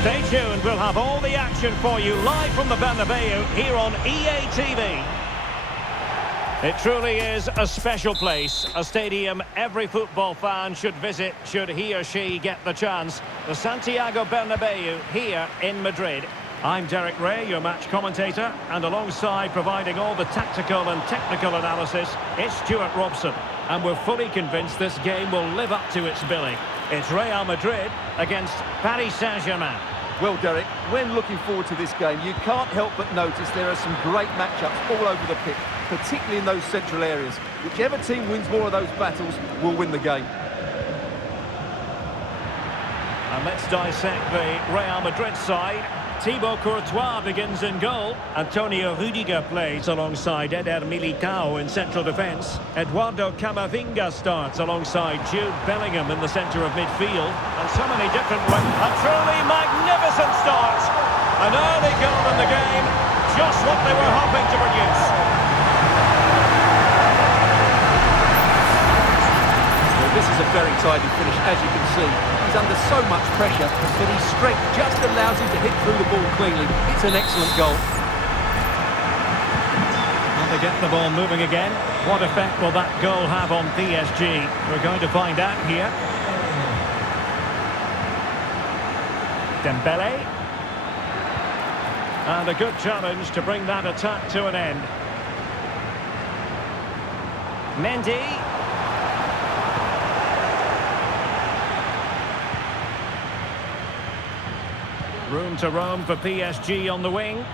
Stay tuned, we'll have all the action for you live from the Bernabeu here on EA TV. It truly is a special place, a stadium every football fan should visit should he or she get the chance. The Santiago Bernabeu here in Madrid. I'm Derek Ray, your match commentator, and alongside providing all the tactical and technical analysis, it's Stuart Robson. And we're fully convinced this game will live up to its billing. It's Real Madrid against Paris Saint-Germain. Well, Derek, when looking forward to this game, you can't help but notice there are some great matchups all over the pitch, particularly in those central areas. Whichever team wins more of those battles will win the game. And let's dissect the Real Madrid side. Thibaut Courtois begins in goal. Antonio Rudiger plays alongside Eder Militao in central defence. Eduardo Camavinga starts alongside Jude Bellingham in the centre of midfield. And so many different ways. A truly magnificent start. An early goal in the game. Just what they were hoping to produce. Well, this is a very tidy finish, as you can see. He's under so much pressure, but his strength just allows him to hit through the ball cleanly. It's an excellent goal. And they get the ball moving again. What effect will that goal have on PSG? We're going to find out here. Dembele. And a good challenge to bring that attack to an end. Mendy. Room to roam for PSG on the wing.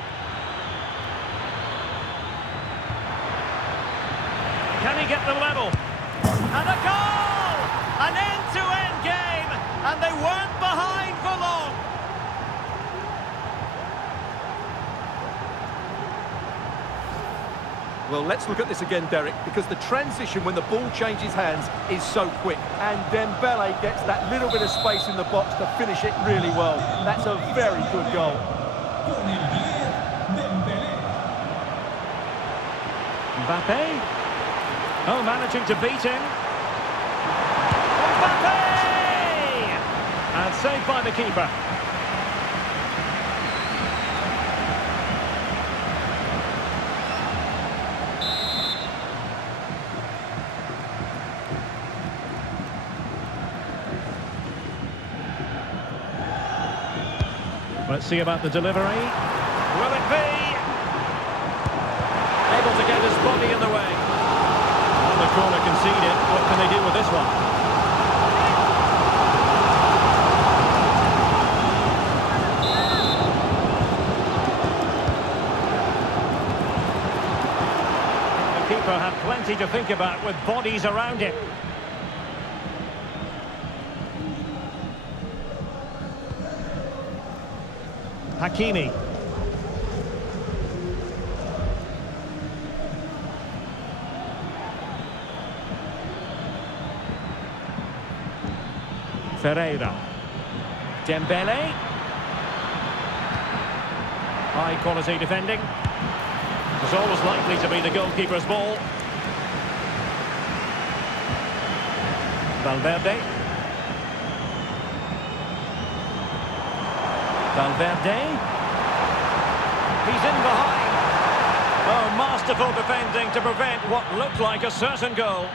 Can he get the level? And a goal! An end-to-end game, and they weren't behind for long. Well, let's look at this again, Derek, because the transition when the ball changes hands is so quick. And Dembele gets that little bit of space in the box to finish it really well. That's a very good goal. Mbappe. Oh, managing to beat him. Mbappe! And saved by the keeper. Let's see about the delivery. Will it be? Able to get his body in the way. And the corner conceded. What can they do with this one? The keeper had plenty to think about with bodies around him. Hakimi. Ferreira. Dembele. High quality defending. It was always likely to be the goalkeeper's ball. Valverde. Valverde. He's in behind. Oh, masterful defending to prevent what looked like a certain goal.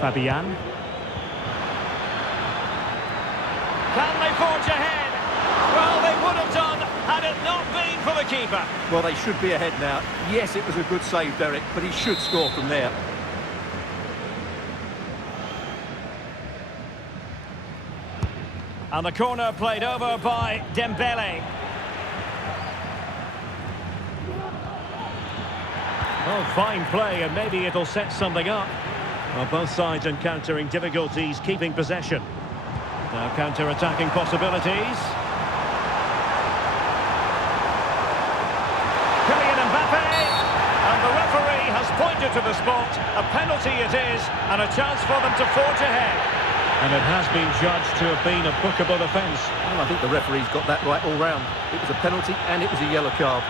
Fabian. Can they forge ahead? Well, they would have done had it not been for the keeper. Well, they should be ahead now. Yes, it was a good save, Derek, but he should score from there. And the corner played over by Dembele. Oh, fine play, and maybe it'll set something up. Well, both sides encountering difficulties keeping possession. Now counter-attacking possibilities. And the referee has pointed to the spot. A penalty it is, and a chance for them to forge ahead. And it has been judged to have been a bookable offence. Well, I think the referee's got that right all round. It was a penalty and it was a yellow card.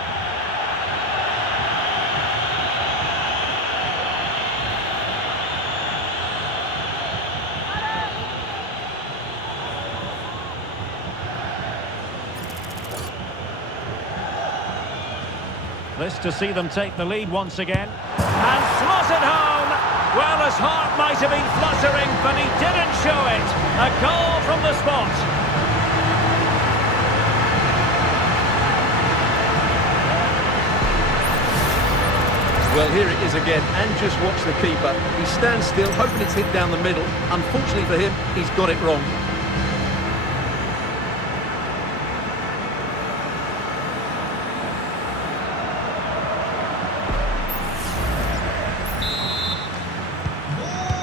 This to see them take the lead once again. And slotted home! Well, his heart might have been fluttering, but he didn't show it. A goal from the spot. Well, here it is again, and just watch the keeper. He stands still, hoping it's hit down the middle. Unfortunately for him, he's got it wrong.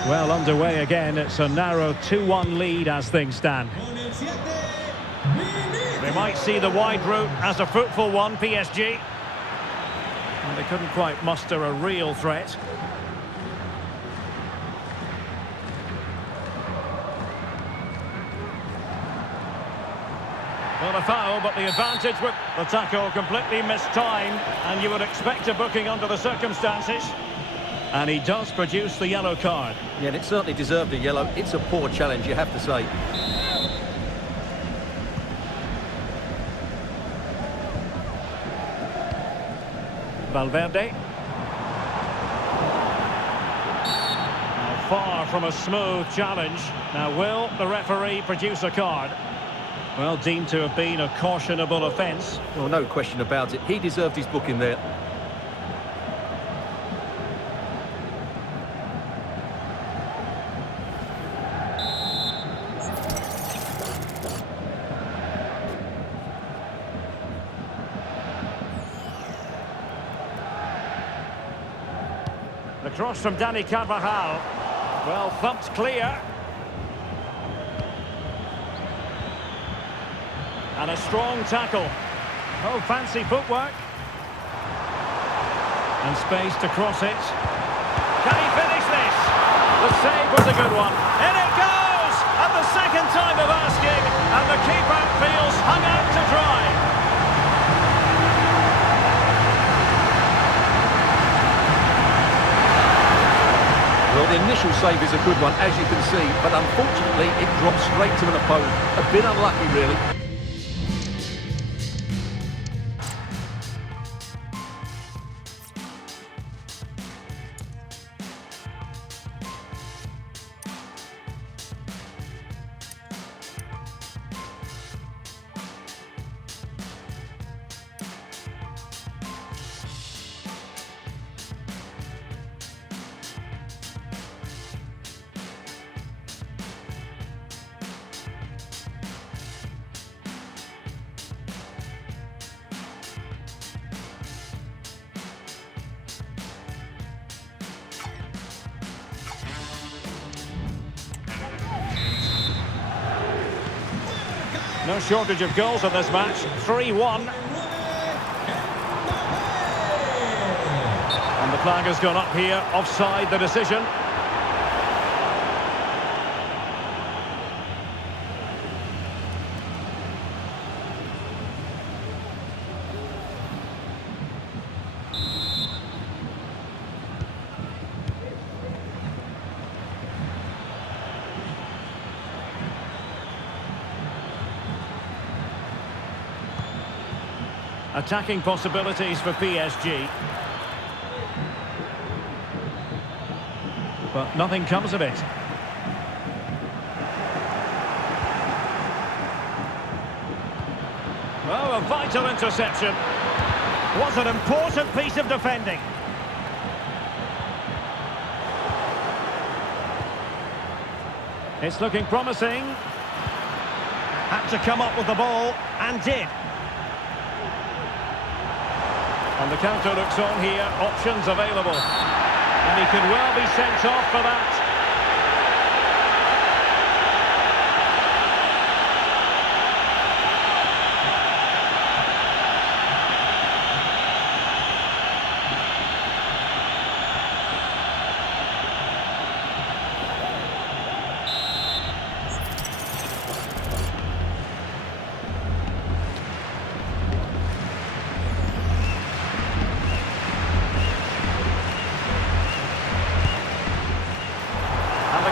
Well, underway again. It's a narrow 2-1 lead as things stand. They might see the wide route as a fruitful one, PSG. And they couldn't quite muster a real threat. Well, a foul, but the advantage with the tackle completely mistimed, and you would expect a booking under the circumstances. And he does produce the yellow card. Yeah, and it certainly deserved a yellow. It's a poor challenge, you have to say. Valverde. Now, far from a smooth challenge. Now, will the referee produce a card? Well, deemed to have been a cautionable offence. Well, no question about it. He deserved his booking there. The cross from Dani Carvajal. Well, thumped clear. And a strong tackle. Oh, fancy footwork. And space to cross it. Can he finish this? The save was a good one. In it goes! At the second time of asking. And the keeper feels hung out to dry. Well, the initial save is a good one, as you can see, but unfortunately it drops straight to an opponent. A bit unlucky, really. No shortage of goals in this match. 3-1. And the flag has gone up here. Offside the decision. Attacking possibilities for PSG. But nothing comes of it. Oh, a vital interception. What an important piece of defending. It's looking promising. Had to come up with the ball, and did. And the counter looks on here, options available. And he could well be sent off for that.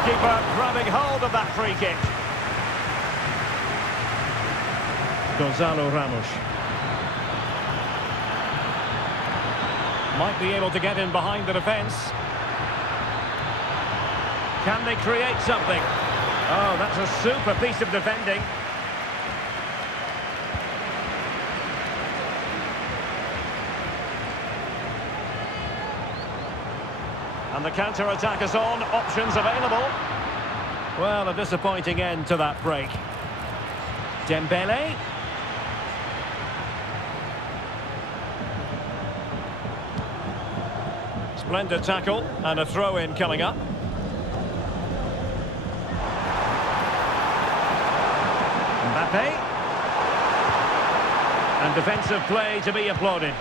Keeper grabbing hold of that free kick. Gonzalo Ramos. Might be able to get in behind the defence. Can they create something? Oh, that's a super piece of defending. And the counter-attack is on. Options available. Well, a disappointing end to that break. Dembele. Splendid tackle, and a throw-in coming up. Mbappe. And defensive play to be applauded.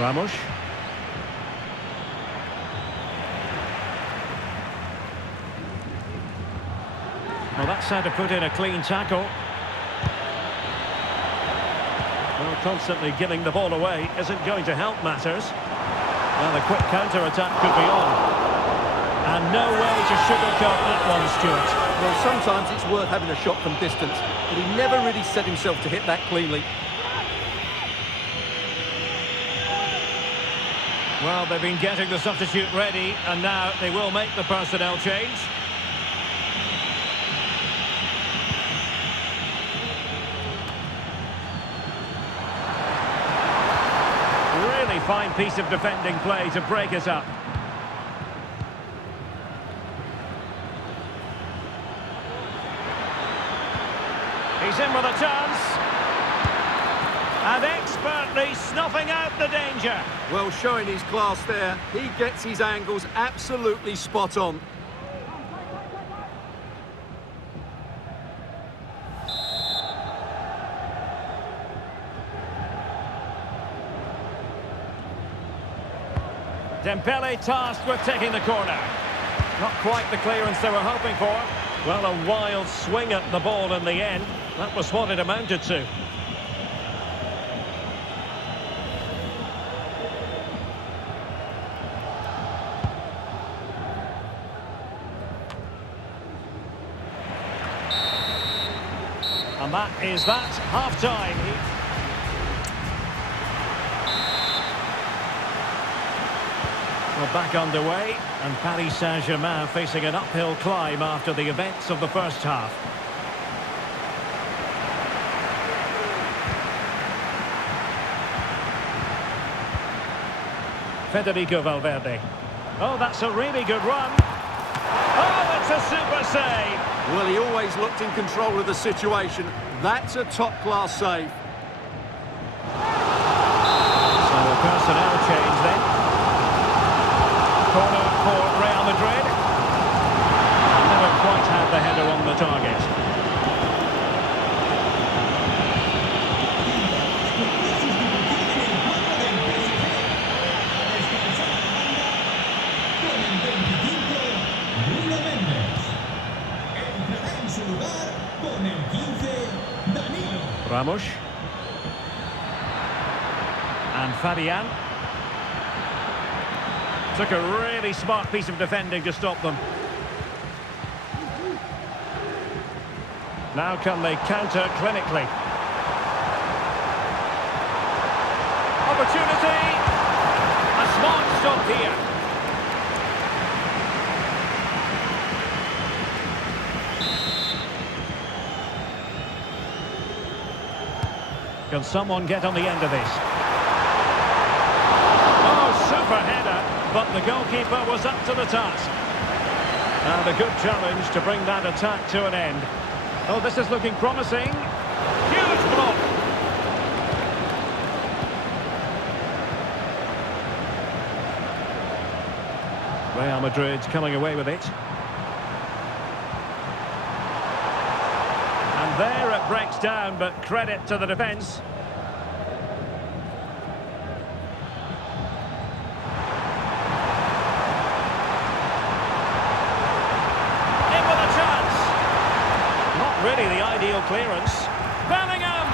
Ramos. Well, that's how to put in a clean tackle. Well, constantly giving the ball away isn't going to help matters. Well, the quick counter-attack could be on. And no way to sugarcoat that one, Stuart. Well, sometimes it's worth having a shot from distance, but he never really set himself to hit that cleanly. Well, they've been getting the substitute ready, and now they will make the personnel change. Really fine piece of defending play to break it up. He's in with a chance. And expertly snuffing out the danger. Well, showing his class there. He gets his angles absolutely spot on. Dembele tasked with taking the corner. Not quite the clearance they were hoping for. Well, a wild swing at the ball in the end. That was what it amounted to. And that is that, half-time. Well, back underway, and Paris Saint-Germain facing an uphill climb after the events of the first half. Federico Valverde. Oh, that's a really good run. Oh, that's a super save. Well, he always looked in control of the situation. That's a top-class save. So a personnel change then. Corner for Real Madrid. Never quite had the header on the target. Ramos. And Fabian. Took a really smart piece of defending to stop them. Now can they counter clinically? Opportunity! A smart stop here. Can someone get on the end of this? Oh, super header, but the goalkeeper was up to the task. And a good challenge to bring that attack to an end. Oh, this is looking promising. Huge block. Real Madrid coming away with it. And there it breaks down, but credit to the defence. Really the ideal clearance. Bellingham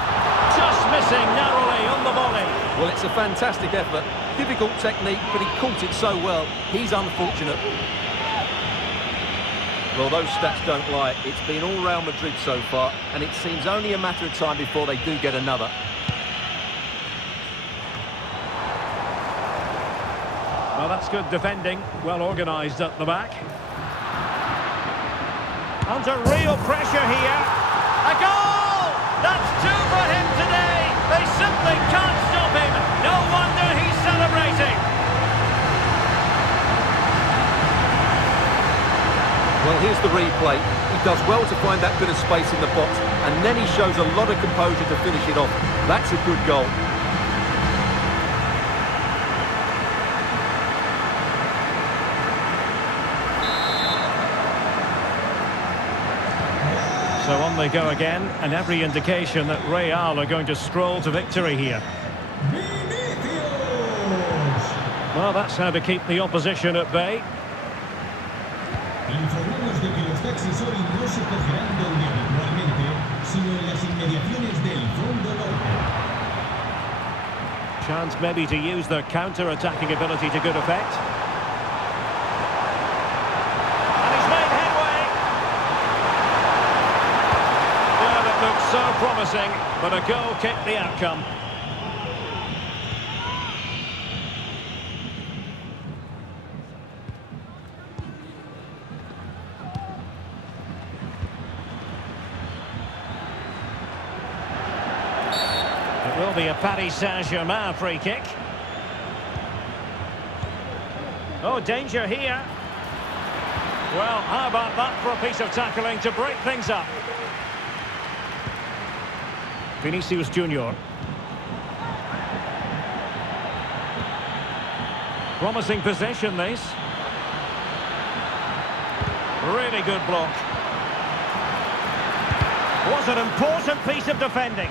just missing narrowly on the volley. Well, it's a fantastic effort. Difficult technique, but he caught it so well. He's unfortunate. Well, those stats don't lie. It's been all Real Madrid so far, and it seems only a matter of time before they do get another. Oh, that's good defending. Well organised at the back. Under real pressure here. A goal! That's two for him today. They simply can't stop him. No wonder he's celebrating. Well, here's the replay. He does well to find that bit of space in the box, and then he shows a lot of composure to finish it off. That's a good goal. So on they go again, and every indication that Real are going to stroll to victory here. Well, that's how to keep the opposition at bay. Informamos de que los taxis hoy no se cogerán donde habitualmente, sino en las inmediaciones del Fondo Norte. Chance maybe to use their counter-attacking ability to good effect. And he's made headway. Well, it looks so promising, but a goal kicked the outcome. It will be a Paris Saint-Germain free kick. Oh, danger here. Well, how about that for a piece of tackling to break things up? Vinicius Junior. Promising possession, this. Really good block. Was an important piece of defending.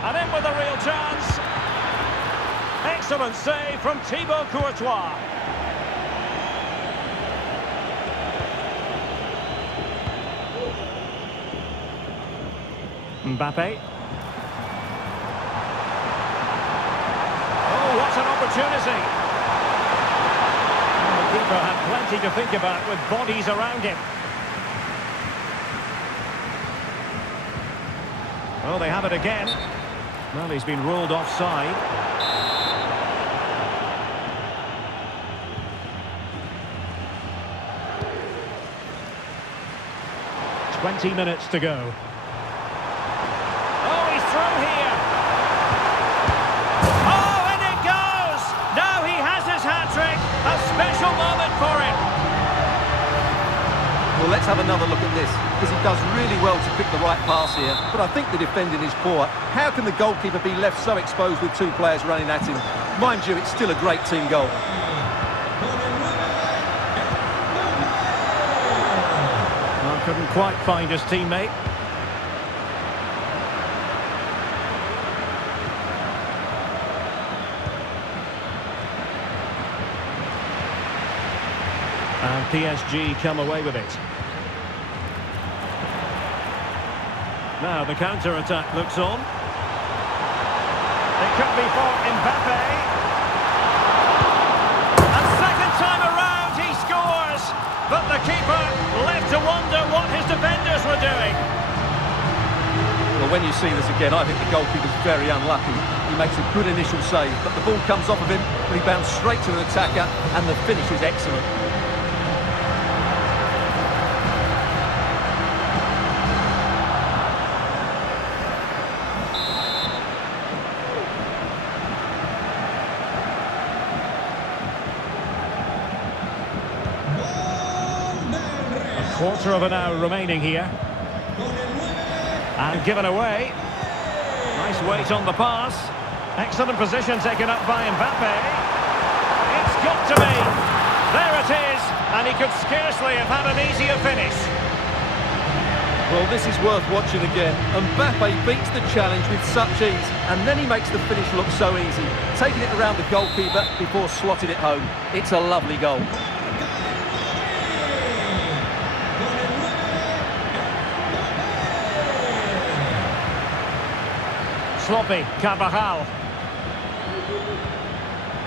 And in with a real chance. Excellent save from Thibaut Courtois. Mbappe. Oh, what an opportunity. The keeper had plenty to think about with bodies around him. Oh, they have it again. Well, he's been ruled offside. "20 minutes to go. Oh, he's through here. Oh, and it goes! Now he has his hat-trick. A special moment for him. Well, let's have another look at this, because he does really well to pick the right pass here, but I think the defending is poor. How can the goalkeeper be left so exposed with two players running at him? Mind you, it's still a great team goal. Well, couldn't quite find his teammate. And PSG come away with it. Now the counter-attack looks on. It could be for Mbappe. And second time around he scores. But the keeper left to wonder what his defenders were doing. Well, when you see this again, I think the goalkeeper's very unlucky. He makes a good initial save, but the ball comes off of him, rebounds straight to an attacker, and the finish is excellent. Quarter of an hour remaining here. And given away. Nice weight on the pass. Excellent position taken up by Mbappe. It's got to be. There it is. And he could scarcely have had an easier finish. Well, this is worth watching again. Mbappe beats the challenge with such ease, and then he makes the finish look so easy, taking it around the goalkeeper before slotting it home. It's a lovely goal. Sloppy, Carvajal.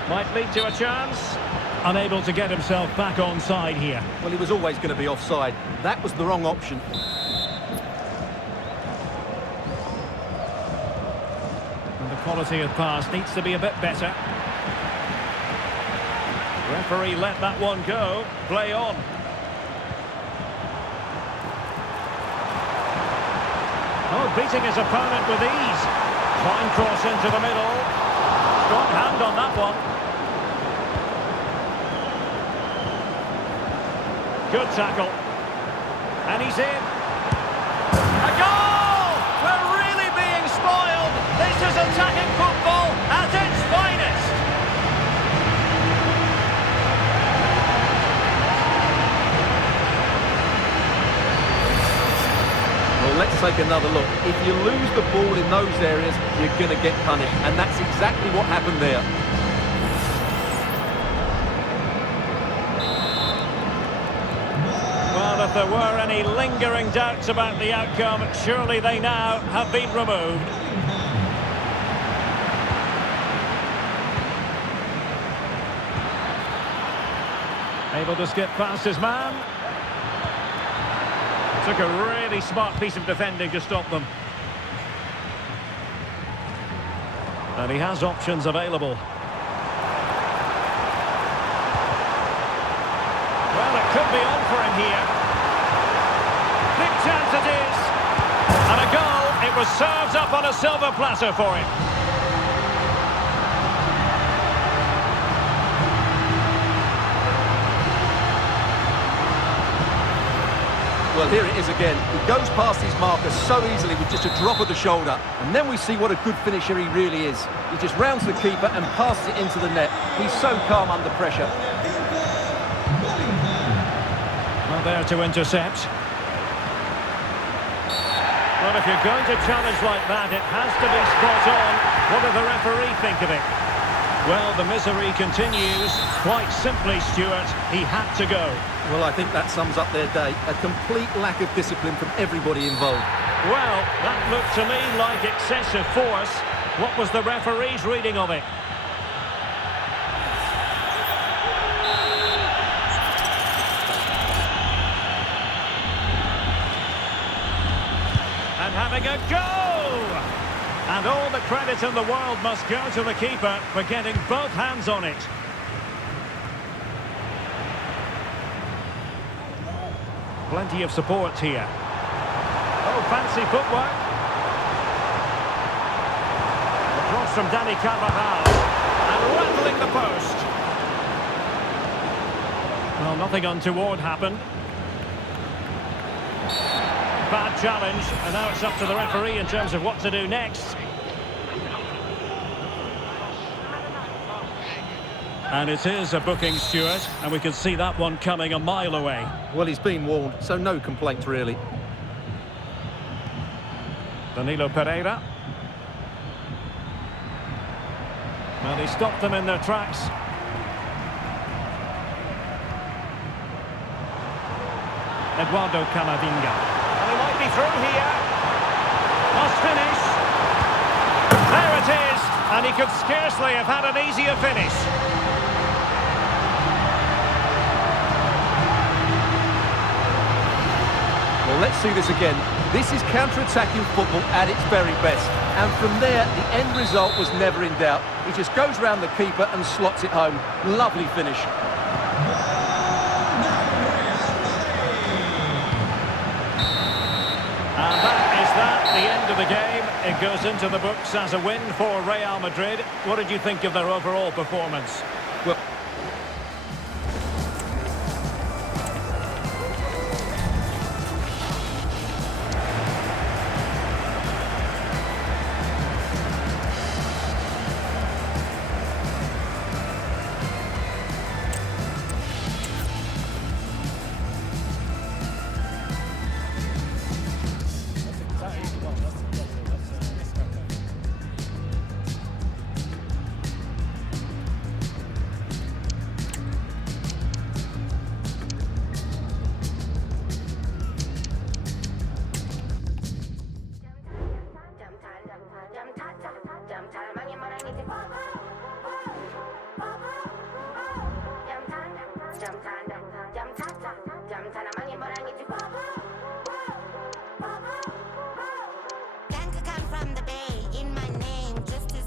Might lead to a chance. Unable to get himself back onside here. Well, he was always going to be offside. That was the wrong option. quality of pass needs to be a bit better. Referee let that one go. Play on. Oh, beating his opponent with ease. Fine cross into the middle. Strong hand on that one. Good tackle. And he's in. A goal! We're really being spoiled. This is attacking football at its finest. Well, let's take another look. If you lose the ball in those areas, you're going to get punished. And that's exactly what happened there. Well, if there were any lingering doubts about the outcome, surely they now have been removed. Able to skip past his man. Took a really smart piece of defending to stop them. And he has options available. Well, it could be on for him here. Big chance it is. And a goal. It was served up on a silver platter for him. Well, here it is again. He goes past his marker so easily with just a drop of the shoulder. And then we see what a good finisher he really is. He just rounds the keeper and passes it into the net. He's so calm under pressure. Well, there to intercept. Well, if you're going to challenge like that, it has to be spot on. What does the referee think of it? Well, the misery continues. Quite simply, Stuart, he had to go. Well, I think that sums up their day. A complete lack of discipline from everybody involved. Well, that looked to me like excessive force. What was the referee's reading of it? And having a go! And all the credit in the world must go to the keeper for getting both hands on it. Plenty of support here. Oh, fancy footwork. A cross from Dani Carvajal. And rattling the post. Well, nothing untoward happened. Bad challenge, and now it's up to the referee in terms of what to do next. And it is a booking, Stuart, and we can see that one coming a mile away. Well, he's been warned, so no complaints really. Danilo Pereira. Well, he stopped them in their tracks. Eduardo Camavinga. And he might be through here. Must finish. There it is. And he could scarcely have had an easier finish. Well, let's see this again. This is counter-attacking football at its very best. And from there, the end result was never in doubt. He just goes round the keeper and slots it home. Lovely finish. And that is that, the end of the game. It goes into the books as a win for Real Madrid. What did you think of their overall performance? Well, Can come from the bay in my name just to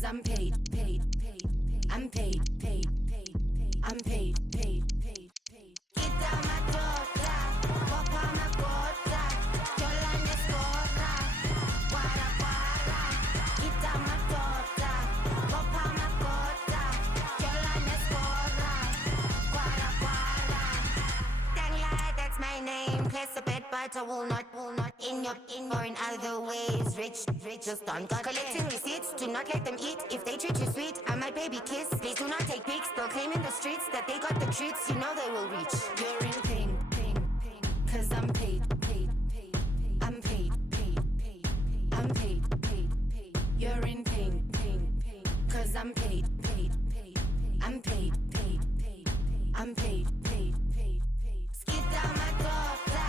Cause I'm paid. I'm paid. I'm paid. Quita matota, copa macota, chola nescora, guara guara. Quita matota, copa macota, chola nescora, guara guara. Dangla, that's my name. Place a bet, but I will not. In or in other ways. Rich, just on God. Collecting receipts, do not let them eat. If they treat you sweet, I my baby kiss. Please do not take pics. They'll claim in the streets that they got the treats. You know they will reach. You're in pain. Cause I'm paid. I'm paid. I'm paid. You're in pain. Cause I'm paid. I'm paid. I'm paid. Skita matota,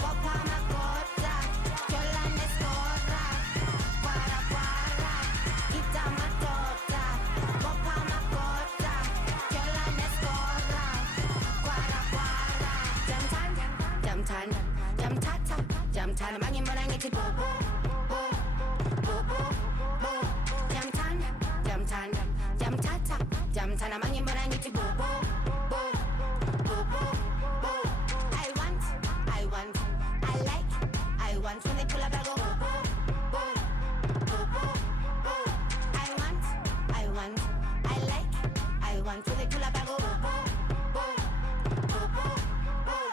copa macota, chola nescora, guara guara. Skita matota, copa macota, chola nescora, guara guara. Jam tan, mangin mo nang iti bobo. Jam tan, mangin mo nang iti bobo. I want when they pull up, I go I want when they pull up, I go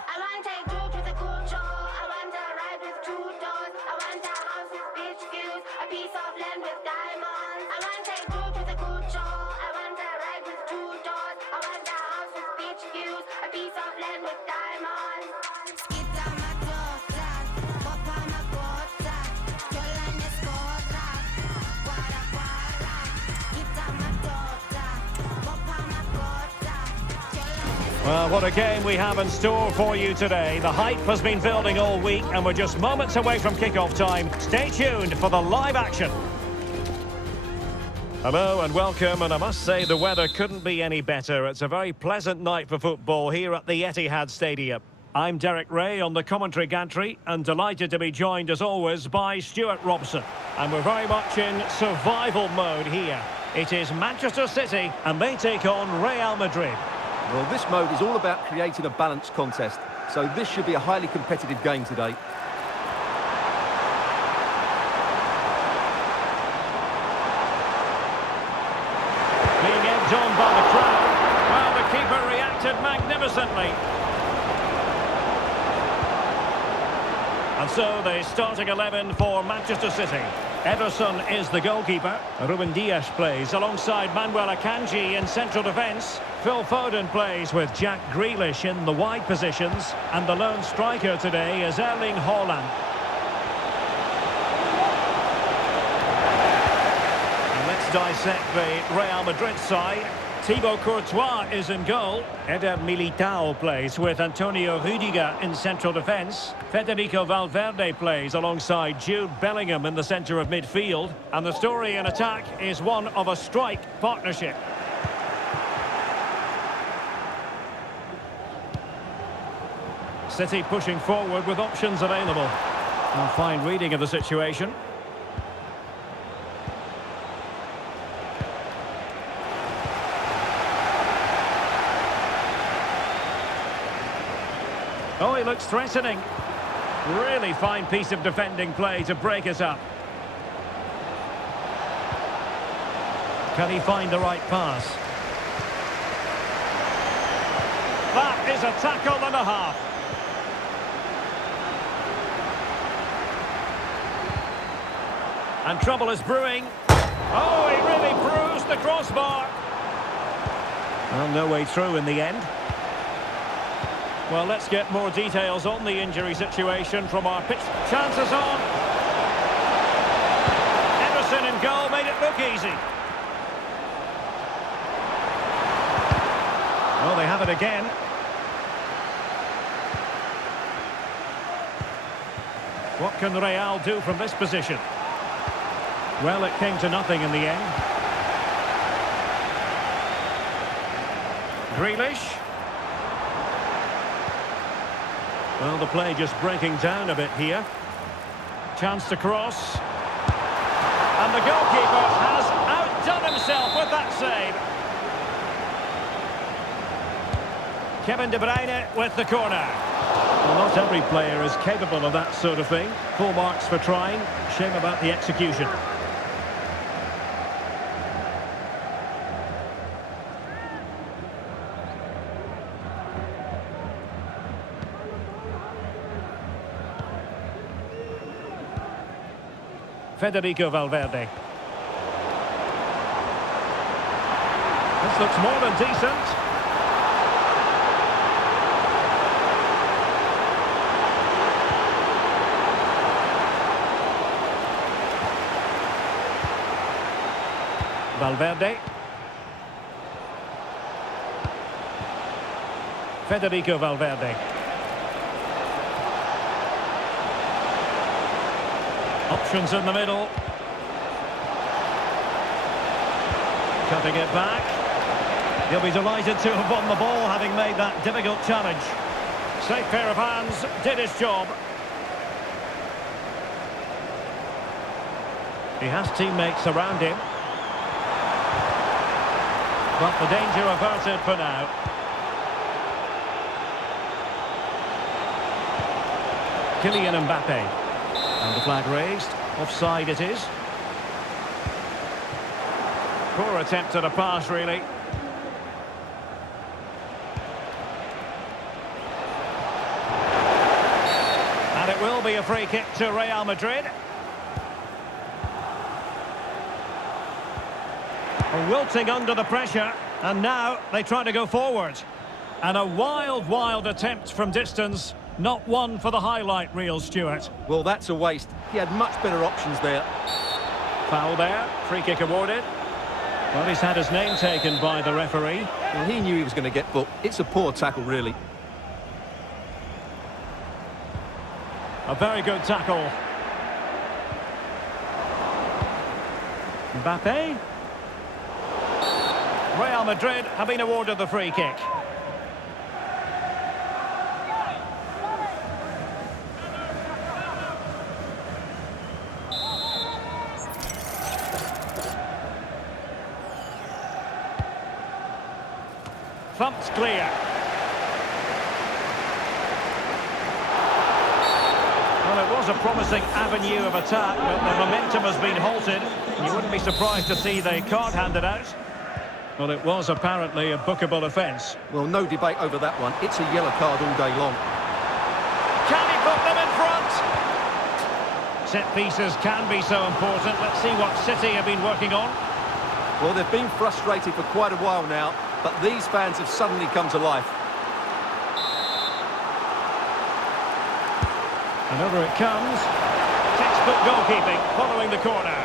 I want take two to the cool show. I want a ride with 2 doors. I want a house with beach views, a piece of land with diamonds. I want take two to the cool show. I want a ride with 2 doors. I want a house with beach views, a piece of land with diamonds. Skita matota, copa macota, chola nescora, guara guara. Skita matota, copa macota, chola nescora. Well, what a game we have in store for you today. The hype has been building all week and we're just moments away from kickoff time. Stay tuned for the live action. Hello and welcome, and I must say the weather couldn't be any better. It's a very pleasant night for football here at the Etihad Stadium. I'm Derek Ray on the commentary gantry and delighted to be joined as always by Stuart Robson. And we're very much in survival mode here. It is Manchester City and they take on Real Madrid. Well, this mode is all about creating a balanced contest, so this should be a highly competitive game today. Being egged on by the crowd. Well, the keeper reacted magnificently. And so the starting 11 for Manchester City. Ederson is the goalkeeper. Ruben Dias plays alongside Manuel Akanji in central defence. Phil Foden plays with Jack Grealish in the wide positions. And the lone striker today is Erling Haaland. And let's dissect the Real Madrid side. Thibaut Courtois is in goal. Eder Militao plays with Antonio Rüdiger in central defence. Federico Valverde plays alongside Jude Bellingham in the centre of midfield. And the story in attack is one of a strike partnership. City pushing forward with options available. A fine reading of the situation. Oh, he looks threatening. Really fine piece of defending play to break us up. Can he find the right pass? That is a tackle and a half. And trouble is brewing. Oh, he really bruised the crossbar. Well, no way through in the end. Well, let's get more details on the injury situation from our pitch. Chances on. Ederson in goal made it look easy. Well, they have it again. What can Real do from this position? Well, it came to nothing in the end. Grealish. Well, the play just breaking down a bit here. Chance to cross. And the goalkeeper has outdone himself with that save. Kevin De Bruyne with the corner. Well, not every player is capable of that sort of thing. Full marks for trying. Shame about the execution. Federico Valverde. This looks more than decent. Valverde. Federico Valverde. Options in the middle. Cutting it back. He'll be delighted to have won the ball, having made that difficult challenge. Safe pair of hands, did his job. He has teammates around him. But the danger averted for now. Kylian Mbappe. And the flag raised. Offside it is. Poor attempt at a pass, really. And it will be a free kick to Real Madrid. Wilting under the pressure, and now they try to go forward. And a wild, wild attempt from distance. Not one for the highlight reel, Stuart. Well, that's a waste. He had much better options there. Foul there, free kick awarded. Well, he's had his name taken by the referee. Well, he knew he was going to get booked. It's a poor tackle, really. A very good tackle. Mbappe. Real Madrid have been awarded the free kick. Thumped clear. Well, it was a promising avenue of attack, but the momentum has been halted. You wouldn't be surprised to see the card handed out. Well, it was apparently a bookable offence. Well, no debate over that one. It's a yellow card all day long. Can he put them in front? Set pieces can be so important. Let's see what City have been working on. Well, they've been frustrated for quite a while now, but these fans have suddenly come to life. And over it comes. Textbook goalkeeping following the corner.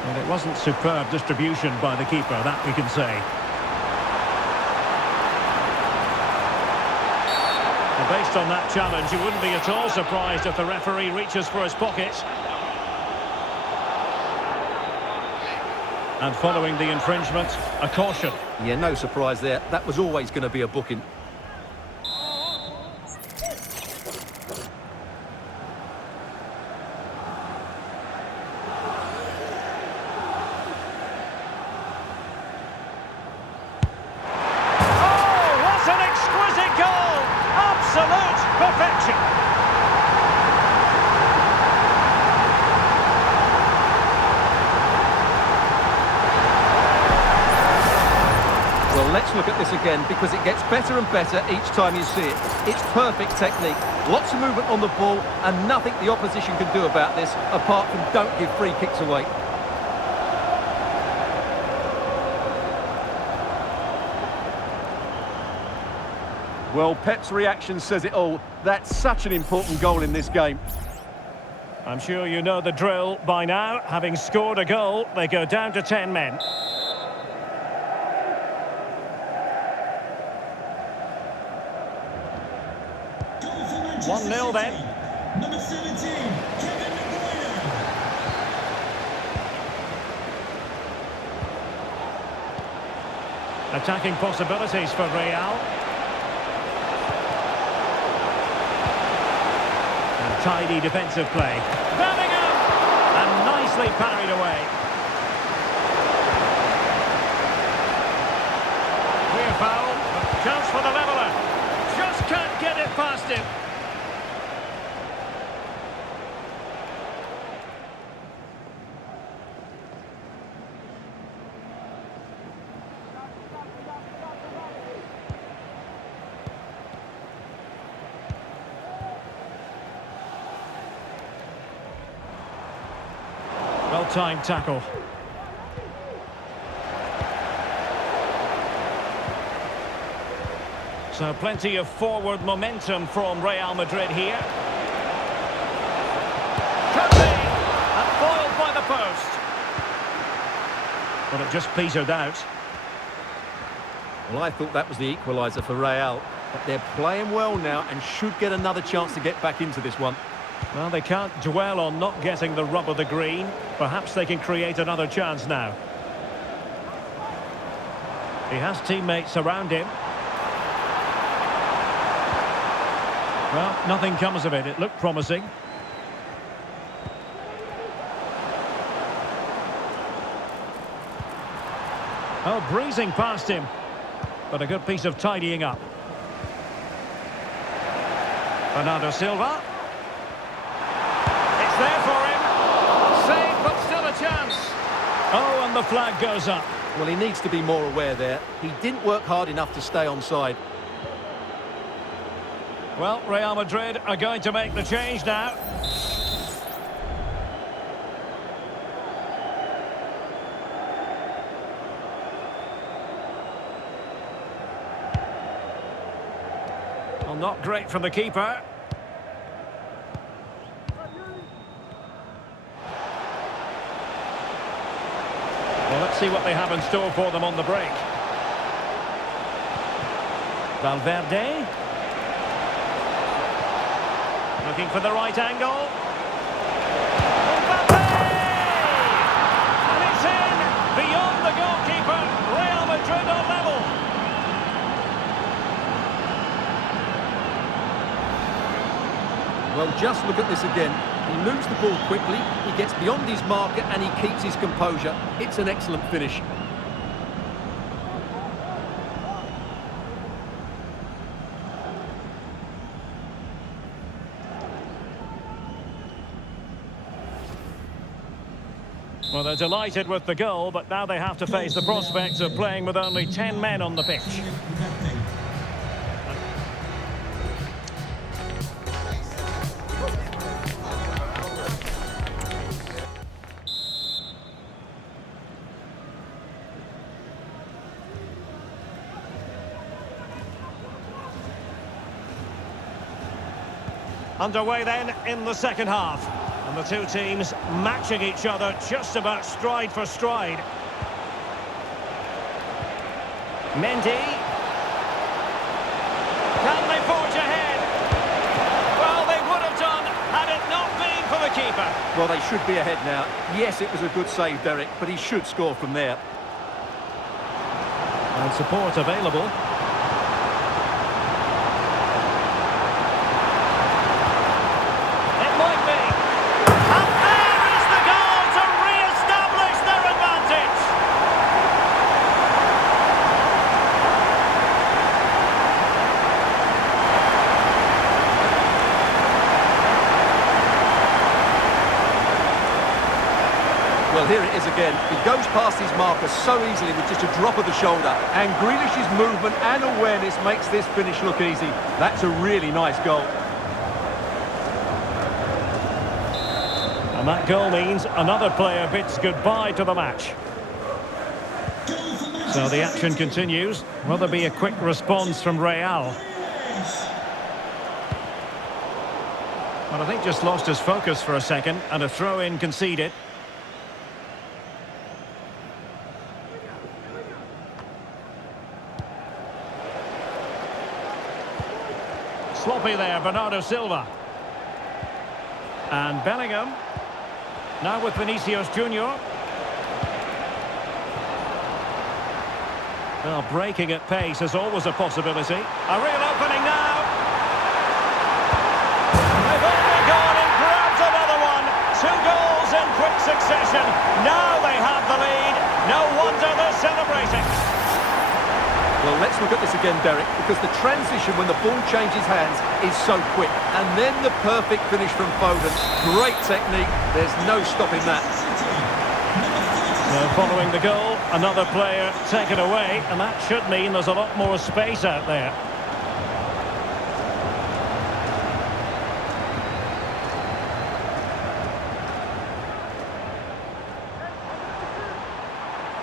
Well, it wasn't superb distribution by the keeper, that we can say. Well, based on that challenge, you wouldn't be at all surprised if the referee reaches for his pocket. And following the infringement, a caution. Yeah, no surprise there. That was always going to be a booking. Absolute perfection. Well, let's look at this again, because it gets better and better each time you see it. It's perfect technique, lots of movement on the ball, and nothing the opposition can do about this, apart from don't give free kicks away. Well, Pep's reaction says it all. That's such an important goal in this game. I'm sure you know the drill by now. Having scored a goal, they go down to 10 men. Goal for 1-0 then. Number 17, Kevin De Bruyne. Attacking possibilities for Real. And tidy defensive play. Bellingham! And nicely parried away. him. Well-timed tackle. So plenty of forward momentum from Real Madrid here. Could be! And foiled by the post. But it just petered out. Well, I thought that was the equaliser for Real. But they're playing well now and should get another chance to get back into this one. Well, they can't dwell on not getting the rub of the green. Perhaps they can create another chance now. He has teammates around him. Well, nothing comes of it. It looked promising. Oh, breezing past him. But a good piece of tidying up. Bernardo Silva. It's there for him. Saved, but still a chance. Oh, and the flag goes up. Well, he needs to be more aware there. He didn't work hard enough to stay onside. Well, Real Madrid are going to make the change now. Well, not great from the keeper. Well, let's see what they have in store for them on the break. Valverde. Looking for the right angle. Mbappe! And it's in! Beyond the goalkeeper. Real Madrid are level. Well, just look at this again. He moves the ball quickly, he gets beyond his marker and he keeps his composure. It's an excellent finish. Well, they're delighted with the goal, but now they have to face the prospect of playing with only 10 men on the pitch. Underway then in the second half. And the two teams matching each other just about stride for stride. Mendy. Can they forge ahead? Well, they would have done had it not been for the keeper. Well, they should be ahead now. Yes, it was a good save, Derek, but he should score from there. And support available. Well, here it is again. He goes past his marker so easily with just a drop of the shoulder. And Grealish's movement and awareness makes this finish look easy. That's a really nice goal. And that goal means another player bids goodbye to the match. So the action continues. Will there be a quick response from Real? Well, I think just lost his focus for a second and a throw-in conceded. Sloppy there, Bernardo Silva. And Bellingham. Now with Vinicius Junior. Well, breaking at pace is always a possibility. A real opening now. They've overgone and grabbed another one. 2 goals in quick succession. Now they have the lead. No wonder they're celebrating. Well, let's look at this again, Derek, because the transition when the ball changes hands is so quick. And then the perfect finish from Foden. Great technique. There's no stopping that. Well, following the goal, another player taken away, and that should mean there's a lot more space out there.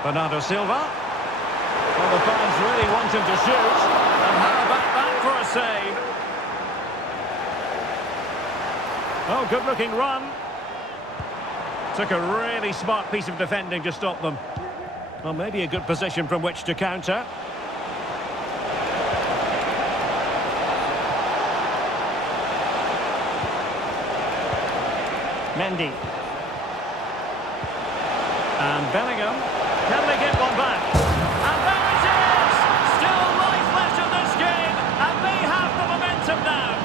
Bernardo Silva. Well, the fans really want him to shoot. And how about that for a save? Oh, good-looking run. Took a really smart piece of defending to stop them. Well, maybe a good position from which to counter. Mendy. And Bellingham. Can they get one back? And there it is! Still life left in this game, and they have the momentum now.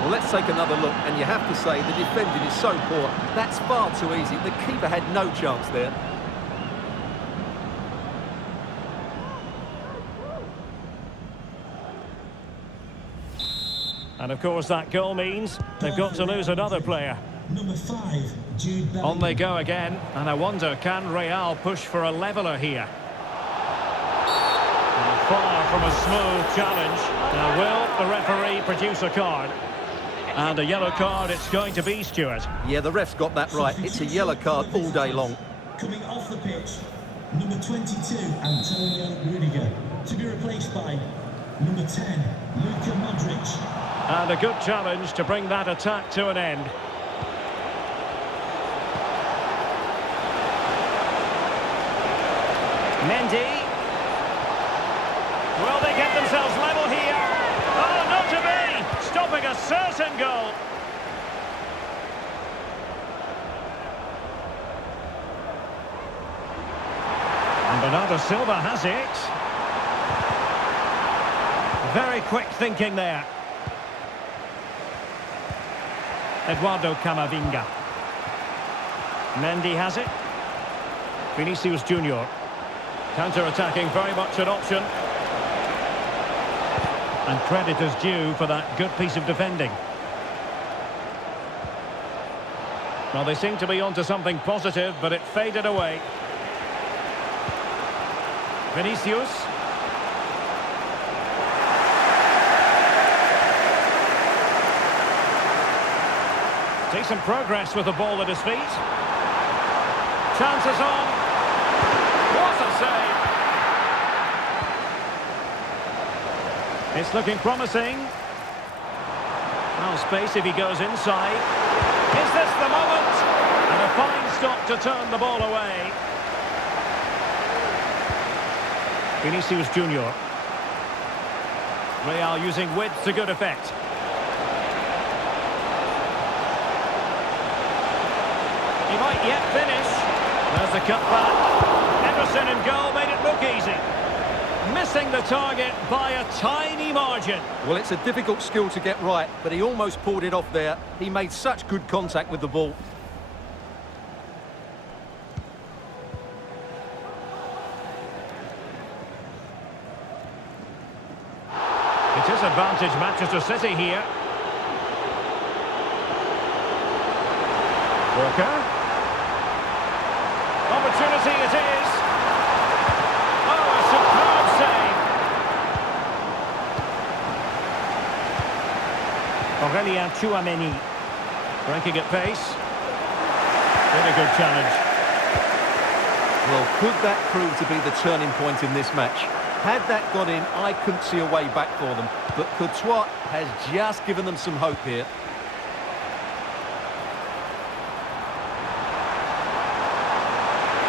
Well, let's take another look, and you have to say the defending is so poor. That's far too easy. The keeper had no chance there. And of course that goal means they've got to lose another player. Number 5, Jude Bellingham. On they go again, and I wonder, can Real push for a leveler here? And far from a smooth challenge. Now will the referee produce a card? And a yellow card it's going to be, Stuart. Yeah, the ref's got that right. It's a yellow card all day long. Coming off the pitch, number 22, Antonio Rudiger. To be replaced by number 10, Luka Modric. And a good challenge to bring that attack to an end. Mendy. Will they get themselves level here? Oh, not to be! Stopping a certain goal. And Bernardo Silva has it. Very quick thinking there. Eduardo Camavinga. Mendy has it. Vinicius Junior. Counter-attacking, very much an option. And credit is due for that good piece of defending. Well, they seem to be onto something positive, but it faded away. Vinicius. Decent progress with the ball at his feet. Chances on. What a save. It's looking promising. Well, space if he goes inside. Is this the moment? And a fine stop to turn the ball away. Vinicius Junior. Real using width to good effect. He might yet finish. There's the cut back. Emerson in goal made it look easy. Missing the target by a tiny margin. Well, it's a difficult skill to get right, but he almost pulled it off there. He made such good contact with the ball. It is advantage Manchester City here. Walker. Opportunity it is. Oh, a superb save. Aurélien Tchouaméni. Breaking at pace. Really good challenge. Well, could that prove to be the turning point in this match? Had that got in, I couldn't see a way back for them. But Courtois has just given them some hope here.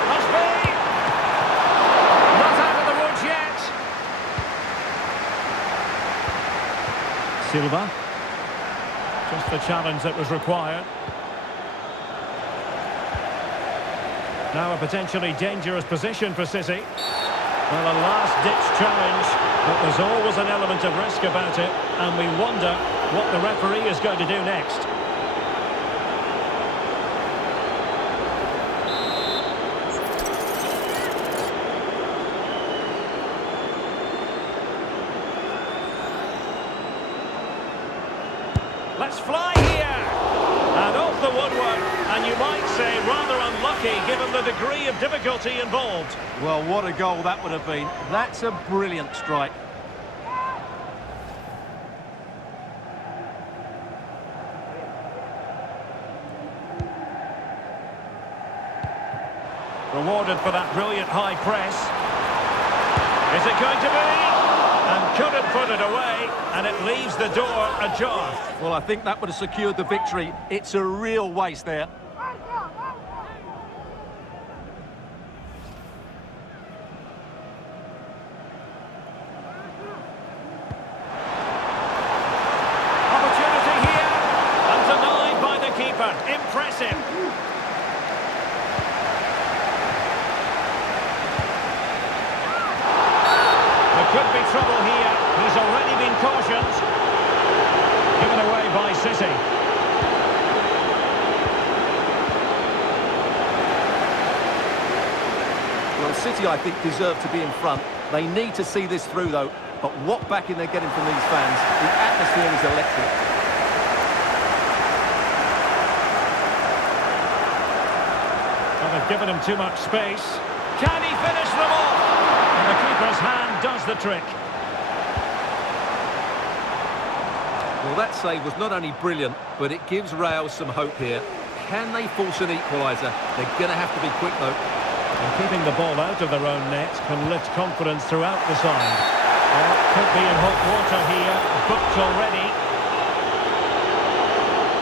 Must be. Not out of the woods yet. Silva. Just the challenge that was required. Now a potentially dangerous position for City. Well, a last-ditch challenge, but there's always an element of risk about it, and we wonder what the referee is going to do next. Let's fly here. And off the woodwork. And you might say rather unlucky given the degree of difficulty involved. Well, what a goal that would have been. That's a brilliant strike. Rewarded for that brilliant high press. Is it going to be? And couldn't put it away, and it leaves the door ajar. Well, I think that would have secured the victory. It's a real waste there. Opportunity here, and denied by the keeper. Impressive. Could be trouble here. He's already been cautioned. Given away by City. Well, City, I think, deserve to be in front. They need to see this through, though. But what backing they're getting from these fans. The atmosphere is electric. Well, they've given him too much space. Can he finish them off? And the keeper's hand does the trick. Well, that save was not only brilliant, but it gives Real some hope here. Can they force an equaliser? They're going to have to be quick, though. And keeping the ball out of their own net can lift confidence throughout the side. Well, could be in hot water here, booked already.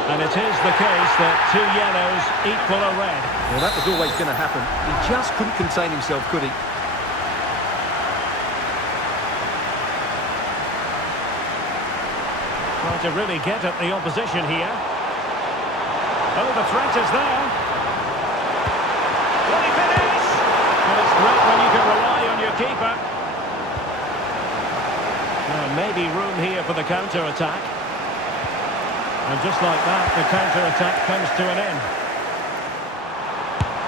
And it is the case that 2 yellows equal a red. Well, that was always going to happen. He just couldn't contain himself, could he? Trying to really get at the opposition here. Oh, the threat is there. Will he finish? Well, it's great when you can rely on your keeper. Well, maybe room here for the counter-attack. And just like that, the counter-attack comes to an end.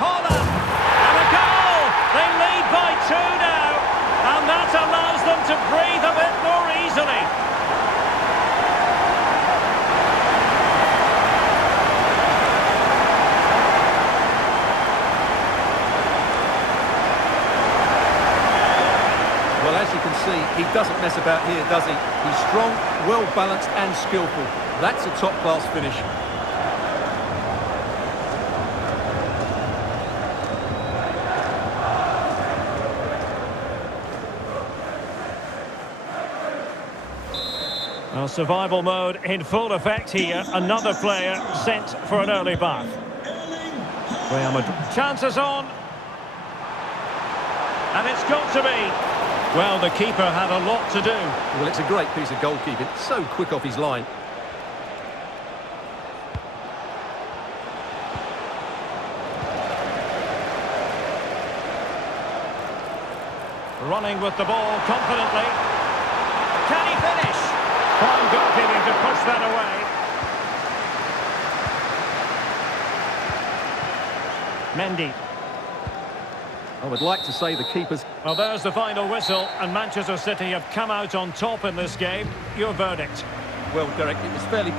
Holland! And a goal! They lead by 2 now. And that allows them to breathe a bit more easily. Well, as you can see, he doesn't mess about here, does he? He's strong, well-balanced and skillful. That's a top-class finish. Well, survival mode in full effect here. Another player sent for an early bath. Real Madrid. Chances on. And it's got to be. Well, the keeper had a lot to do. Well, it's a great piece of goalkeeping. So quick off his line. Running with the ball confidently. Can he finish? Fine goalkeeping to push that away. Mendy. I would like to say the keeper's... Well, there's the final whistle, and Manchester City have come out on top in this game. Your verdict? Well, Derek, it was fairly...